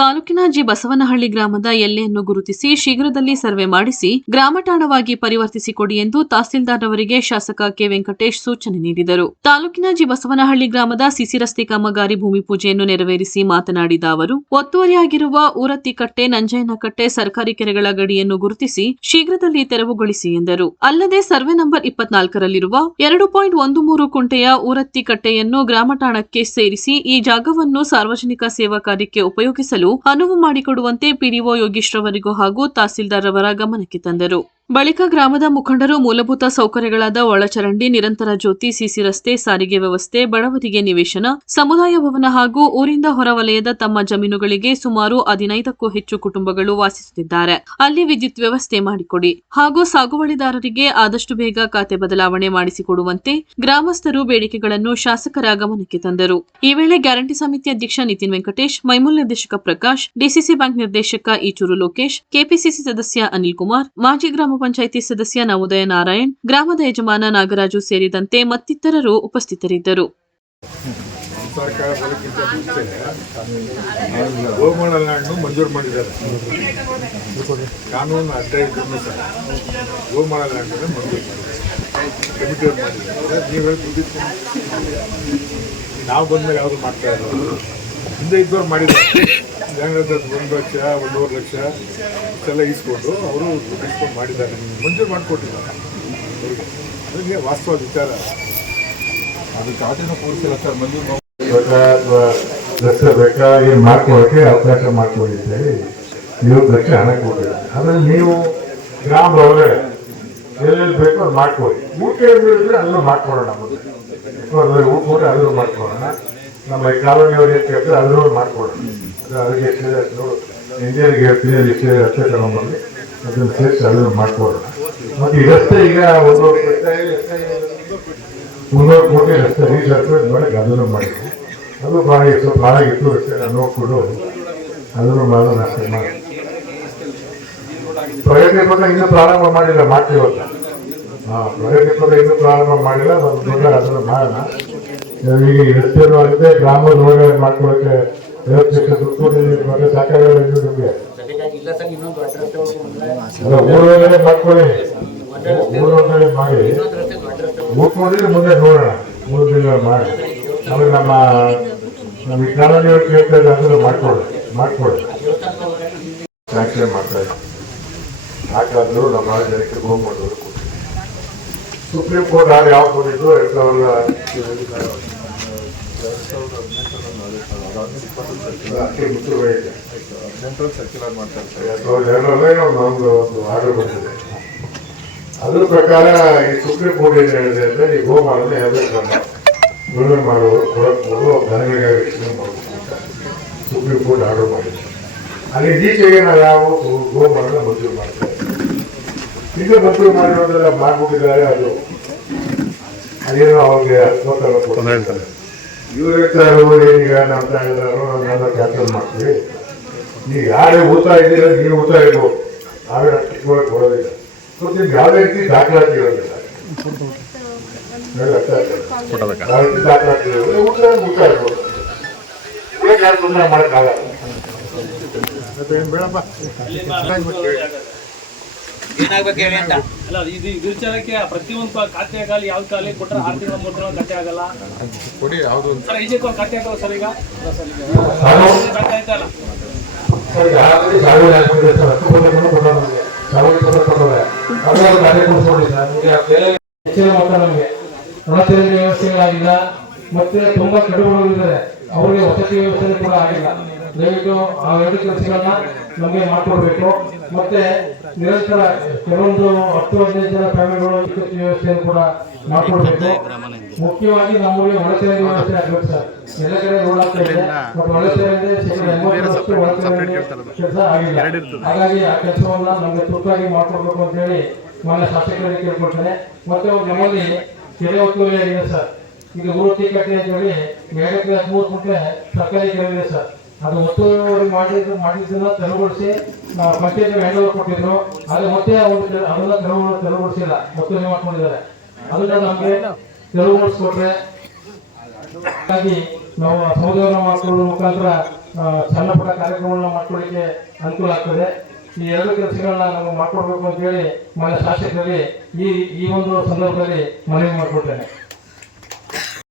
ತಾಲೂಕಿನ ಜಿ ಬಸವನಹಳ್ಳಿ ಗ್ರಾಮದ ಎಲ್ಲೆಯನ್ನು ಗುರುತಿಸಿ ಶೀಘ್ರದಲ್ಲಿ ಸರ್ವೆ ಮಾಡಿಸಿ ಗ್ರಾಮ ಠಾಣವಾಗಿ ಪರಿವರ್ತಿಸಿಕೊಡಿ ಎಂದು ತಹಸೀಲ್ದಾರ್ ಅವರಿಗೆ ಶಾಸಕ ಕೆ ವೆಂಕಟೇಶ್ ಸೂಚನೆ ನೀಡಿದರು. ತಾಲೂಕಿನ ಜಿ ಬಸವನಹಳ್ಳಿ ಗ್ರಾಮದ ಸಿಸಿ ರಸ್ತೆ ಕಾಮಗಾರಿ ಭೂಮಿ ಪೂಜೆಯನ್ನು ನೆರವೇರಿಸಿ ಮಾತನಾಡಿದ ಅವರು, ಒತ್ತುವರಿಯಾಗಿರುವ ಊರತ್ತಿಕಟ್ಟೆ, ನಂಜಯ್ಯನಕಟ್ಟೆ ಸರ್ಕಾರಿ ಕೆರೆಗಳ ಗಡಿಯನ್ನು ಗುರುತಿಸಿ ಶೀಘ್ರದಲ್ಲಿ ತೆರವುಗೊಳಿಸಿ ಎಂದರು. ಅಲ್ಲದೆ ಸರ್ವೆ ನಂಬರ್ 24ರಲ್ಲಿರುವ 2.13 ಕುಂಟೆಯ ಊರತ್ತಿಕಟ್ಟೆಯನ್ನು ಗ್ರಾಮ ಠಾಣಕ್ಕೆ ಸೇರಿಸಿ ಈ ಜಾಗವನ್ನು ಸಾರ್ವಜನಿಕ ಸೇವಾ ಕಾರ್ಯಕ್ಕೆ ಉಪಯೋಗಿಸಲು ಅನುವು ಮಾಡಿಕೊಡುವಂತೆ ಪಿಡಿಒ ಯೋಗೀಶ್ ರವರಿಗೂ ಹಾಗೂ ತಹಸೀಲ್ದಾರ್ ಅವರ ಗಮನಕ್ಕೆ ತಂದರು. ಬಳಿಕ ಗ್ರಾಮದ ಮುಖಂಡರು ಮೂಲಭೂತ ಸೌಕರ್ಯಗಳಾದ ಒಳಚರಂಡಿ, ನಿರಂತರ ಜ್ಯೋತಿ, ಸಿಸಿ ರಸ್ತೆ, ಸಾರಿಗೆ ವ್ಯವಸ್ಥೆ, ಬಡವರಿಗೆ ನಿವೇಶನ, ಸಮುದಾಯ ಭವನ ಹಾಗೂ ಊರಿಂದ ಹೊರವಲಯದ ತಮ್ಮ ಜಮೀನುಗಳಿಗೆ ಸುಮಾರು 15ಕ್ಕೂ ಹೆಚ್ಚು ಕುಟುಂಬಗಳು ವಾಸಿಸುತ್ತಿದ್ದಾರೆ. ಅಲ್ಲಿ ವಿದ್ಯುತ್ ವ್ಯವಸ್ಥೆ ಮಾಡಿಕೊಡಿ ಹಾಗೂ ಸಾಗುವಳಿದಾರರಿಗೆ ಆದಷ್ಟು ಬೇಗ ಖಾತೆ ಬದಲಾವಣೆ ಮಾಡಿಸಿಕೊಡುವಂತೆ ಗ್ರಾಮಸ್ಥರು ಬೇಡಿಕೆಗಳನ್ನು ಶಾಸಕರ ಗಮನಕ್ಕೆ ತಂದರು. ಈ ವೇಳೆ ಗ್ಯಾರಂಟಿ ಸಮಿತಿ ಅಧ್ಯಕ್ಷ ನಿತಿನ್ ವೆಂಕಟೇಶ್, ಮೈಮೂಲ್ ನಿರ್ದೇಶಕ ಪ್ರಕಾಶ್, ಡಿಸಿಸಿ ಬ್ಯಾಂಕ್ ನಿರ್ದೇಶಕ ಈಚೂರು ಲೋಕೇಶ್, ಕೆಪಿಸಿಸಿ ಸದಸ್ಯ ಅನಿಲ್ ಕುಮಾರ್, ಮಾಜಿ ಗ್ರಾಮ ಪಂಚಾಯಿತಿ ಸದಸ್ಯ ನವೋದಯ ನಾರಾಯಣ್, ಗ್ರಾಮದ ಯಜಮಾನ ನಾಗರಾಜು ಸೇರಿದಂತೆ ಮತ್ತಿತರರು ಉಪಸ್ಥಿತರಿದ್ದರು. ಮಂಜೂರು ಮಾಡಿದ್ದಾರೆ. ಕಾನೂನು ಅಡ್ಡ ಗೋಮಾಳ ಲ್ಯಾಂಡ್ ಮಂಜೂರು ಕಮಿಟಿ ಮಾಡಿದ್ದಾರೆ. ನೀವು ನಾವು ಬಂದ್ಮೇಲೆ ಯಾವುದು ಮಾಡ್ತಾ ಇರೋದು ಹಿಂದೆ ಇದ್ದವ್ರು ಮಾಡಿದ್ದಾರೆ. 1 ಲಕ್ಷ 1.5 ಲಕ್ಷ ಇಷ್ಟೆಲ್ಲ ಈಸ್ಕೊಂಡು ಅವರು ಇಸ್ಕೊಂಡು ಮಾಡಿದ್ದಾರೆ, ಮಂಜೂರು ಮಾಡಿಕೊಟ್ಟಿದ್ದಾರೆ. ಅದಕ್ಕೆ ವಾಸ್ತವ ವಿಚಾರ. ಅದು ಖಾತೆನೂ ಪೂರ್ತಿಲ್ಲ ಸರ್. ಮಂಜೂರು ರಸ್ತೆ ಬೇಕಾಗಿ ಮಾಡ್ಕೊಳ್ಳೋಕ್ಕೆ ಅವಕಾಶ ಮಾಡ್ಕೊಂಡಿದ್ದೇವೆ. 20 ಲಕ್ಷ ಹಣ ಕೊಟ್ಟಿದ್ದಾರೆ. ಅದರಲ್ಲಿ ನೀವು ಗ್ರಾಮದೊಳಗೆ ಎಲ್ಲೆಲ್ಲಿ ಬೇಕೋ ಅದು ಮಾಡ್ಕೊಳ್ಳಿ. ಊಟ ಹೇಳಿದ್ರೆ ಅದನ್ನು ಮಾಡ್ಕೊಳ್ಳೋಣ. ಊಟ ಅದನ್ನು ಮಾಡ್ಕೊಳ್ಳೋಣ. ನಮ್ಮ ಈ ಕಾಲೋನಿಯವ್ರು ಏನು ಕೇಳ್ತಾರೆ ಅದನ್ನು ಮಾಡ್ಕೊಳ್ಳೋಣ. ಅದಕ್ಕೆ ಇಂಡಿಯನ್ಗೆ ಹೇಳ್ತೀನಿ, ಅದಕ್ಕೆ ರಸ್ತೆ ತಗೊಂಡ್ಬಂದು ಅದನ್ನು ಸೇರಿಸಿ ಅದನ್ನು ಮಾಡ್ಕೊಳ್ಳೋಣ. ಮತ್ತು ಈ ರಸ್ತೆ ಈಗ 100 ಕೋಟಿ ರಸ್ತೆ ರೀಸರ್ಚ್ ಮಾಡಿ ಅದನ್ನು ಮಾಡಿದ್ವಿ. ಅದು ಭಾಳ ಸ್ವಲ್ಪ ಹಾಳಾಗಿತ್ತು. ರಸ್ತೆ ನಾನು ನೋಡ್ಕೊಂಡು ಅದನ್ನು ಮಾಡೋಣ. ಅಷ್ಟೇ ಮಾಡಿ ಪ್ರಗತಿ ಪಥ ಇನ್ನೂ ಪ್ರಾರಂಭ ಮಾಡಿಲ್ಲ, ಮಾಡ್ತೀವಲ್ಲ. ಪ್ರಗತಿ ಪಥ ಇನ್ನೂ ಪ್ರಾರಂಭ ಮಾಡಿಲ್ಲ, ಅದನ್ನು ಮಾಡೋಣ. ಈಗ ರಸ್ತೆಯೂ ಆಗಿದೆ, ಗ್ರಾಮದ ಒಳಗಡೆ ಮಾಡ್ಕೊಳ್ಳೋಕ್ಕೆ 50 ಲಕ್ಷ ದುಡ್ಡು ಸಾಕಾಗಲ್ಲ. ನಿಮಗೆ ಊರೊಳಗಡೆ ಮಾಡ್ಕೊಳ್ಳಿ, ಊರೊಳಗಡೆ ಮಾಡಿ ಊಟ್ಕೊಂಡಿದ್ರೆ ಮುಂದೆ ನೋಡೋಣ. 3 ದಿನ ಮಾಡಿ ಆಮೇಲೆ ನಮ್ಮ ಈ ಕಾಲೋನಿಯವ್ರು ಕೇಳ್ತಾ ಇದ್ದಾರೆ ಅದನ್ನು ಮಾಡ್ಕೊಳ್ಳಿ ಸ್ಯಾಂಕ್ಷನ್ ಮಾಡ್ತಾ ಇದ್ದೀವಿ. ಯಾಕಾದ್ರೂ ನಮ್ಮ ಜನಕ್ಕೆ ಹೋಗ್ಬೋದು. ಸುಪ್ರೀಂ ಕೋರ್ಟ್ ಆಗ ಯಾವ ಕೊಟ್ಟಿದ್ದು 2018 ಸರ್ಕ್ಯುಲರ್ ಮಾಡ್ತಾರೆ. 2002 ಒಂದು ಆರ್ಡರ್ ಬಂದಿದೆ. ಅದ್ರ ಪ್ರಕಾರ ಈ ಸುಪ್ರೀಂ ಕೋರ್ಟ್ ಏನು ಹೇಳಿದೆ ಅಂದರೆ ಈ ಗೋಮಾಳನ್ನು ಉಳುಮೆ ಮಾಡುವುದು ಕೊಡಬಹುದು, ದನಗಳಿಗಾಗಿ ರಕ್ಷಣೆ ಮಾಡಬೇಕು ಅಂತ ಸುಪ್ರೀಂ ಕೋರ್ಟ್ ಆರ್ಡರ್ ಮಾಡಿದೆ. ಅಲ್ಲಿ ಈಚೆಗೆ ನಾವು ಯಾವ ಗೋಮಾಳನ್ನು ಮಂಜೂರು ಮಾಡ್ತೇವೆ. ಈಗ ಮಂಜೂರು ಮಾಡಿರೋದೆಲ್ಲ ಮಾಡ್ಬಿಟ್ಟಿದ್ದಾರೆ. ಅದೇನೋ ಅವ್ರಿಗೆ ಹೇಳ್ತಾರೆ. ಇವ್ರು ಹೇಳ್ತಾರೆ ಈಗ ನಮ್ಮ ತಾಯಿದಾರು ನಾವೆಲ್ಲ ಕ್ಯಾನ್ಸಲ್ ಮಾಡ್ತೀವಿ. ನೀವು ಯಾರೇ ಊತ ಇದ್ದೀರ ನೀವು ಊತ ಇರ್ಬೋದು, ನಾವೇ ಇಟ್ಕೊಳಕ್ಕೆ ಕೊಡೋದಿಲ್ಲ. ಮತ್ತು ನಿಮ್ಗೆ ಯಾವುದೇ ರೀತಿ ದಾಖಲಾತಿ ಇರೋದಿಲ್ಲ. ಯಾವ ರೀತಿ ದಾಖಲಾತಿ ಇರೋದಿಲ್ಲ. ಊಟ ಇರ್ಬೋದು. ಯಾರು ತೊಂದರೆ ಮಾಡೋಕ್ಕಾಗಲ್ಲ. ಏನು ಬೇಡಪ್ಪ ಏನಾಗ್ಬೇಕು ಹೇಳಿ ಅಂತ ಅಲ್ಲ. ಇದು ವಿಚಾರಕ್ಕೆ ಪ್ರತಿಯೊಂದು ಖಾತೆ ಆಗಲಿ ಯಾವ ಕಾಲಿ ಕೊಟ್ಟರೆ 6 ತಿಂಗಳ 3 ತಿಂಗಳ ಖಾತೆ ಆಗಲ್ಲ ಕೊಡಿ. ಯಾವುದು ಸರ್ ಐಜಕ್ಕೆ ಒಂದು ಖಾತೆ ಆಗಲ್ಲ ಸರ್. ಈಗ ಖಾತೆ ಆಯ್ತಲ್ಲ ಒಳಚರಂಡಿ ವ್ಯವಸ್ಥೆಗಳಾಗಿಲ್ಲ. ಮತ್ತೆ ತುಂಬಾ ಕಡುಬುಗಳಿದ್ದಾರೆ, ಅವರಿಗೆ ವಸತಿ ವ್ಯವಸ್ಥೆ ಕೂಡ ಆಗಿಲ್ಲ. ದಯವಿಟ್ಟು ಆ 2 ಕೆಲಸಗಳನ್ನ ನಮಗೆ ಮಾಡಿಕೊಡ್ಬೇಕು. ಮತ್ತೆ ನಿರಂತರ ಕೆಲವೊಂದು 10-15 ಜನ ಫ್ಯಾಮಿಲಿಗಳು ವಸತಿ ವ್ಯವಸ್ಥೆಯನ್ನು ಕೂಡ ಮಾಡಿಕೊಡ್ಬೇಕು. ಮುಖ್ಯವಾಗಿ ನಮಗೆ ಒಳಚರಂಡಿ ವ್ಯವಸ್ಥೆ ಆಗಬೇಕು ಸರ್. ಎಲ್ಲ ಕಡೆ ರೋಡ್ ಆಗ್ತಾ ಇದೆ, ಬಟ್ ಒಳಚರಂಡಿ ಕೆಲಸ ಆಗಿಲ್ಲ. ಹಾಗಾಗಿ ಆ ಕೆಲಸವನ್ನ ನಮಗೆ ತುರ್ತಾಗಿ ಮಾಡಿಕೊಡ್ಬೇಕು ಅಂತ ಹೇಳಿ ಮಾನ್ಯ ಶಾಸಕರಿಗೆ ಕೇಳ್ಕೊಳ್ತೇನೆ. ಮತ್ತೆ ನಮ್ಮಲ್ಲಿ ಕೆರೆ ಒತ್ತುವರಿ ಆಗಿದೆ ಸರ್. ಈಗ ಊರತ್ತಿಕಟ್ಟೆ ಅಂತ ಹೇಳಿ 2 ಕುಂಟೆ ಸರ್ಕಾರಿ ಕೆರೆ ಇದೆ ಸರ್. ಅದು ಒತ್ತುವರಿ ಮಾಡಿದ್ದನ್ನ ತೆರವುಗೊಳಿಸಿ ಪಂಚಾಯತ್ ಹ್ಯಾಂಡ್ ಓವರ್ ಕೊಟ್ಟಿದ್ರು. ಅದು ಮತ್ತೆ ಅದನ್ನ ತೆರವುಗೊಳಿಸಿಲ್ಲ, ಒತ್ತುವರಿ ಮಾಡ್ಕೊಂಡಿದ್ದಾರೆ. ಅದನ್ನ ನಮಗೆ ತೆರವುಗೊಳಿಸ್ಕೊಟ್ರೆ ಹಾಗಾಗಿ ನಾವು ಸೌದೆಯನ್ನು ಮಾಡ್ಕೊಳ್ಳೋ ಮುಖಾಂತರ ಸಣ್ಣ ಪುಟ್ಟ ಕಾರ್ಯಕ್ರಮಗಳನ್ನ ಮಾಡ್ಕೊಳ್ಳಿಕ್ಕೆ ಅನುಕೂಲ ಆಗ್ತದೆ. ಈ ಎರಡು ಕೆಲಸಗಳನ್ನ ನಾವು ಮಾಡ್ಕೊಡ್ಬೇಕು ಅಂತೇಳಿ ಮಾನ್ಯ ಶಾಸಕರಲ್ಲಿ ಈ ಒಂದು ಸಂದರ್ಭದಲ್ಲಿ ಮನವಿ ಮಾಡಿಕೊಡ್ತೇನೆ.